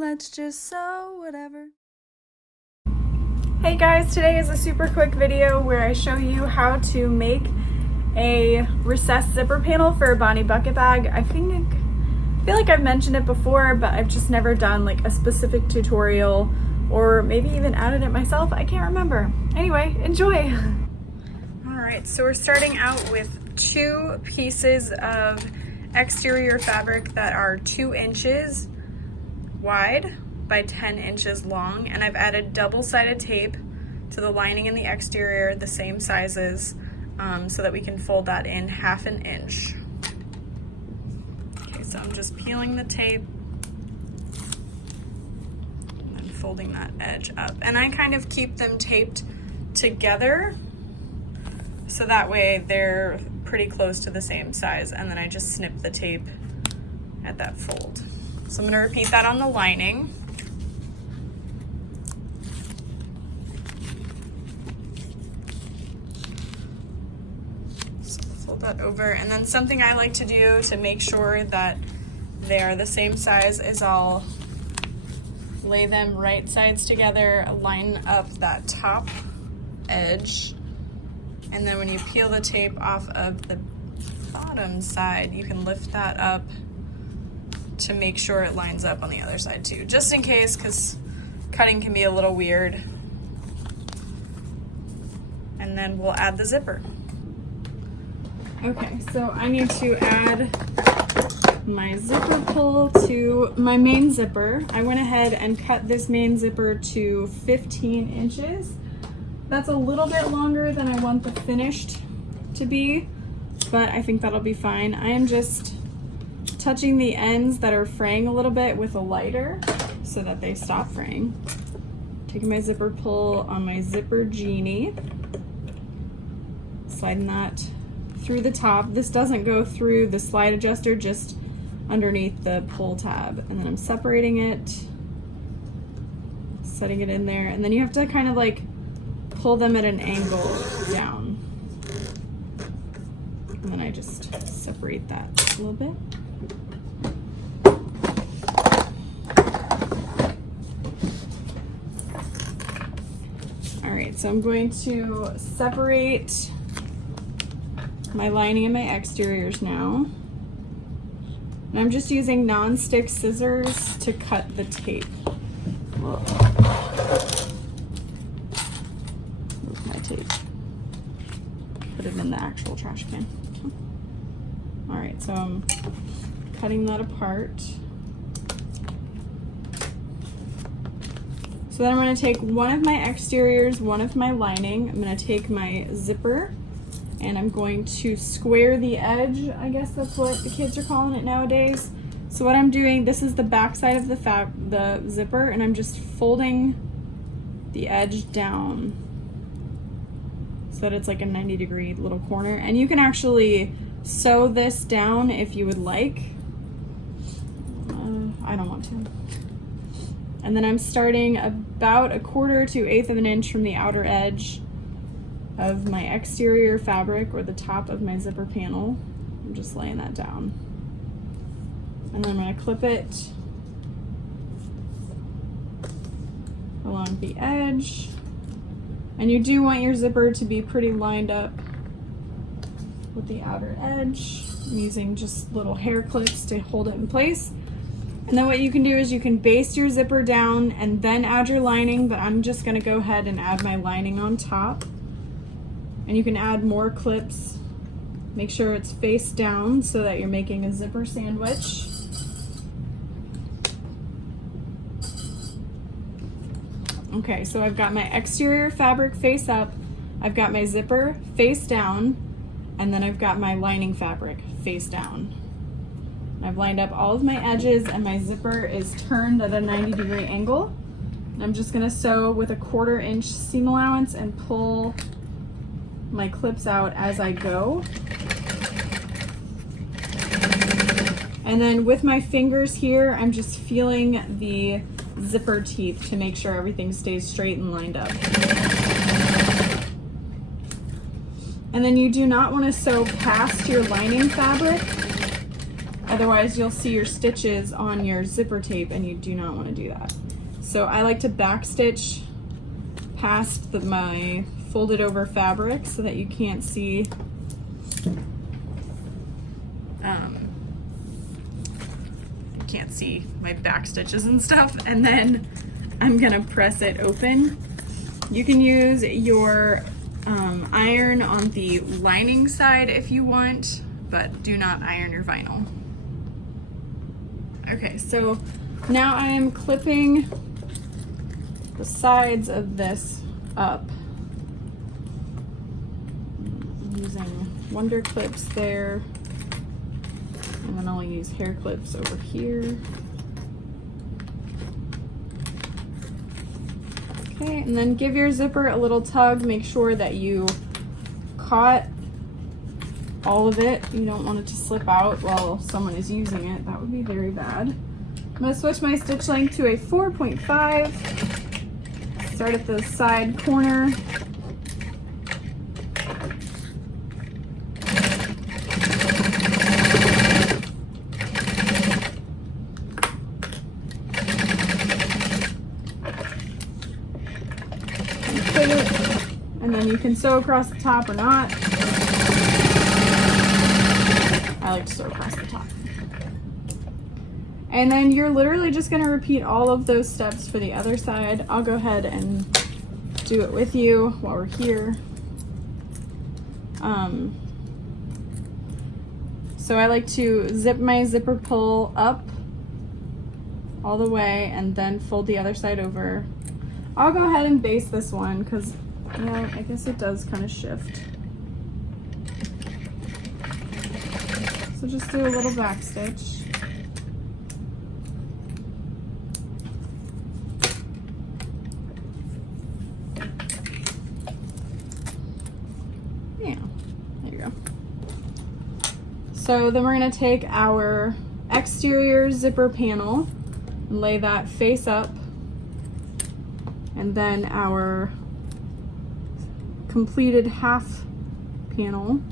let's just sew whatever. Hey guys, today is a super quick video where I show you how to make a recessed zipper panel for a Bonnie bucket bag. I feel like I've mentioned it before, but I've just never done like a specific tutorial or maybe even added it myself. I can't remember. Anyway, enjoy. All right, so we're starting out with 2 pieces of exterior fabric that are 2 inches wide by 10 inches long, and I've added double-sided tape to the lining and the exterior, the same sizes, so that we can fold that in 1/2 inch. Okay, so I'm just peeling the tape and then folding that edge up. And I kind of keep them taped together so that way they're pretty close to the same size, and then I just snip the tape at that fold. So I'm going to repeat that on the lining. So fold that over, and then something I like to do to make sure that they are the same size is I'll lay them right sides together, line up that top edge, and then when you peel the tape off of the bottom side, you can lift that up to make sure it lines up on the other side too, just in case, because cutting can be a little weird. And then we'll add the zipper. Okay, so I need to add my zipper pull to my main zipper. I went ahead and cut this main zipper to 15 inches. That's a little bit longer than I want the finished to be, but I think that'll be fine. I am just touching the ends that are fraying a little bit with a lighter so that they stop fraying. Taking my zipper pull on my Zipper Genie, sliding that through the top. This doesn't go through the slide adjuster, just underneath the pull tab. And then I'm separating it, setting it in there, and then you have to kind of like pull them at an angle down. And then I just separate that a little bit. All right, so I'm going to separate my lining and my exteriors now. And I'm just using non-stick scissors to cut the tape. Whoa. Tape. Put it in the actual trash can. Okay. All right, so I'm cutting that apart. So then I'm going to take one of my exteriors, one of my lining. I'm going to take my zipper and I'm going to square the edge. I guess that's what the kids are calling it nowadays. So what I'm doing, this is the back side of the zipper, and I'm just folding the edge down so that it's like a 90-degree little corner. And you can actually sew this down if you would like. I don't want to. And then I'm starting about 1/4 to 1/8 of an inch from the outer edge of my exterior fabric, or the top of my zipper panel. I'm just laying that down. And then I'm going to clip it along the edge. And you do want your zipper to be pretty lined up with the outer edge. I'm using just little hair clips to hold it in place. And then what you can do is you can baste your zipper down and then add your lining, but I'm just gonna go ahead and add my lining on top. And you can add more clips. Make sure it's face down so that you're making a zipper sandwich. Okay, so I've got my exterior fabric face up, I've got my zipper face down, and then I've got my lining fabric face down. I've lined up all of my edges and my zipper is turned at a 90-degree angle. And I'm just gonna sew with a 1/4 inch seam allowance and pull my clips out as I go. And then with my fingers here, I'm just feeling the zipper teeth to make sure everything stays straight and lined up. And then you do not want to sew past your lining fabric Otherwise you'll see your stitches on your zipper tape and you do not want to do that. So I like to back stitch past my folded over fabric so that you can't see my back stitches and stuff, and then I'm gonna press it open. You can use your iron on the lining side if you want, but do not iron your vinyl. Okay, so now I am clipping the sides of this up. I'm using Wonder Clips there, and then I'll use hair clips over here. Okay, and then give your zipper a little tug. Make sure that you caught all of it. You don't want it to slip out while someone is using it. That would be very bad. I'm going to switch my stitch length to a 4.5. Start at the side corner. And then you can sew across the top or not. I like to sew across the top. And then you're literally just going to repeat all of those steps for the other side. I'll go ahead and do it with you while we're here. So I like to zip my zipper pull up all the way and then fold the other side over. I'll go ahead and base this one because, you know, I guess it does kind of shift. So just do a little back stitch. Yeah, there you go. So then we're going to take our exterior zipper panel and lay that face up, and then our completed half panel,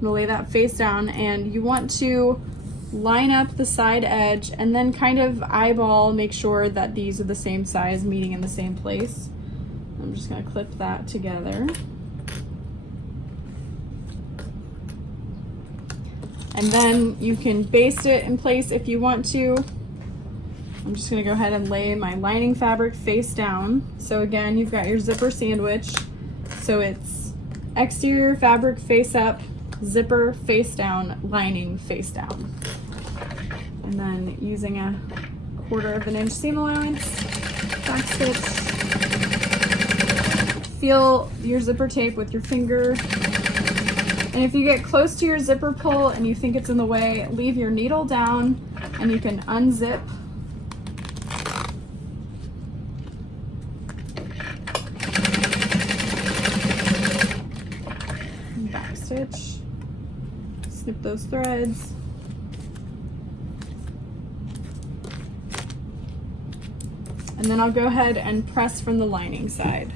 we'll lay that face down, and you want to line up the side edge and then kind of eyeball, make sure that these are the same size, meeting in the same place. I'm just going to clip that together. And then you can baste it in place if you want to. I'm just gonna go ahead and lay my lining fabric face down. So again, you've got your zipper sandwich. So it's exterior fabric face up, zipper face down, lining face down. And then using a 1/4 inch seam allowance, back stitch. Feel your zipper tape with your finger. And if you get close to your zipper pull and you think it's in the way, leave your needle down and you can unzip. Back stitch, snip those threads. And then I'll go ahead and press from the lining side.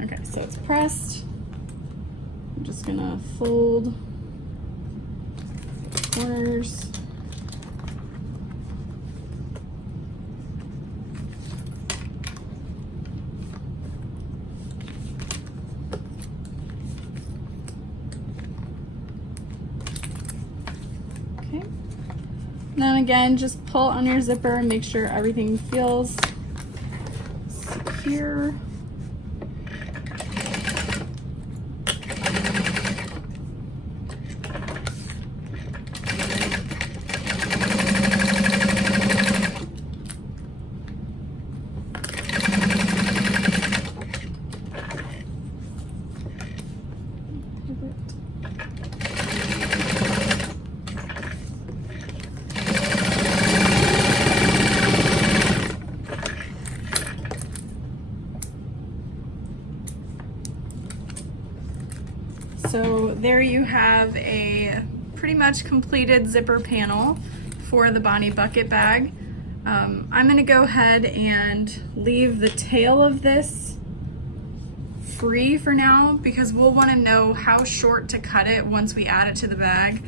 Okay, so it's pressed. I'm just gonna fold the corners. Okay. Then again, just pull on your zipper and make sure everything feels secure. So there you have a pretty much completed zipper panel for the Bonnie Bucket bag. I'm gonna go ahead and leave the tail of this free for now because we'll wanna know how short to cut it once we add it to the bag.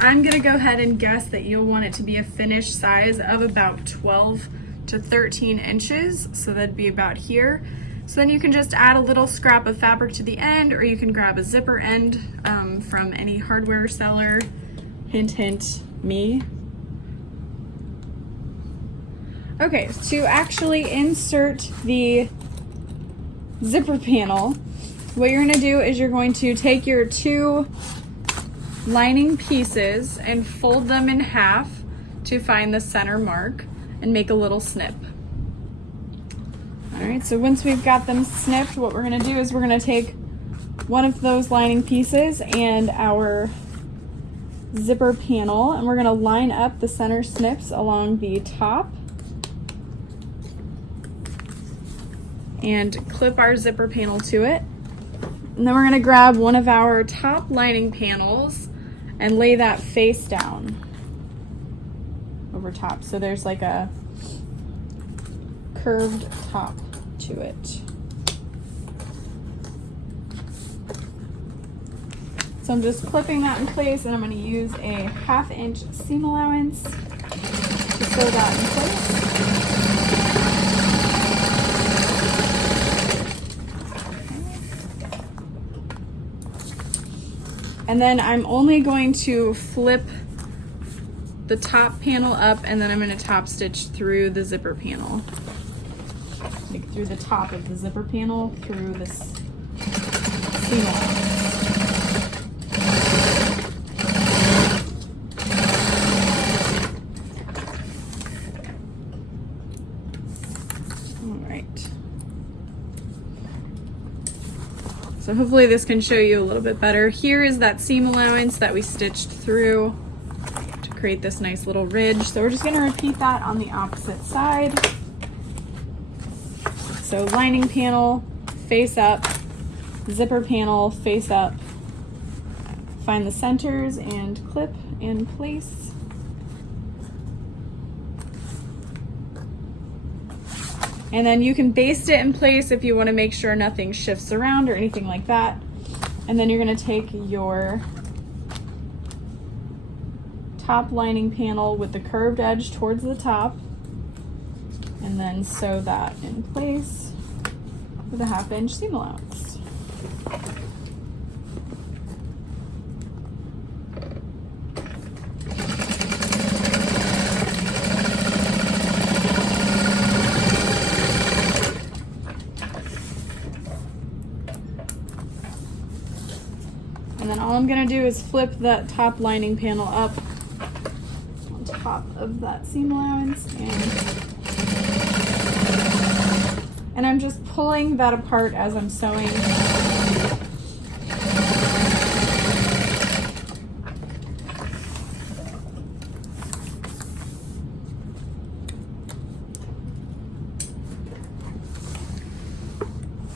I'm gonna go ahead and guess that you'll want it to be a finished size of about 12 to 13 inches. So that'd be about here. So then you can just add a little scrap of fabric to the end, or you can grab a zipper end from any hardware seller. Hint, hint, me. Okay, to actually insert the zipper panel, what you're gonna do is you're going to take your 2 lining pieces and fold them in half to find the center mark and make a little snip. All right, so once we've got them snipped, what we're gonna do is we're gonna take one of those lining pieces and our zipper panel, and we're gonna line up the center snips along the top and clip our zipper panel to it. And then we're gonna grab one of our top lining panels and lay that face down over top. So there's like a curved top to it. So I'm just clipping that in place, and I'm going to use a 1/2 inch seam allowance to sew that in place. And then I'm only going to flip the top panel up, and then I'm going to top stitch through the zipper panel. Like through the top of the zipper panel through this seam allowance. So hopefully this can show you a little bit better. Here is that seam allowance that we stitched through to create this nice little ridge. So we're just gonna repeat that on the opposite side. So lining panel, face up, zipper panel, face up. Find the centers and clip in place. And then you can baste it in place if you want to make sure nothing shifts around or anything like that. And then you're going to take your top lining panel with the curved edge towards the top and then sew that in place with a 1/2 inch seam allowance. And then all I'm gonna do is flip that top lining panel up on top of that seam allowance, and I'm just pulling that apart as I'm sewing.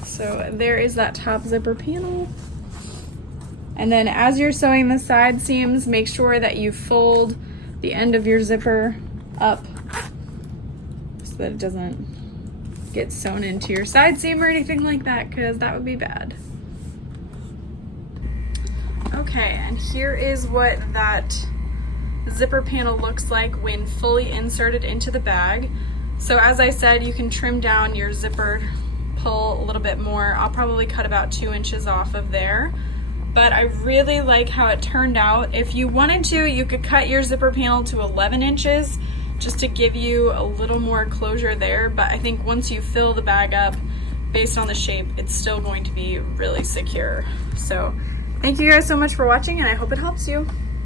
So there is that top zipper panel. And then as you're sewing the side seams, make sure that you fold the end of your zipper up so that it doesn't get sewn into your side seam or anything like that, because that would be bad. Okay, and here is what that zipper panel looks like when fully inserted into the bag. So as I said, you can trim down your zipper pull a little bit more. I'll probably cut about 2 inches off of there. But I really like how it turned out. If you wanted to, you could cut your zipper panel to 11 inches just to give you a little more closure there. But I think once you fill the bag up, based on the shape, it's still going to be really secure. So thank you guys so much for watching, and I hope it helps you.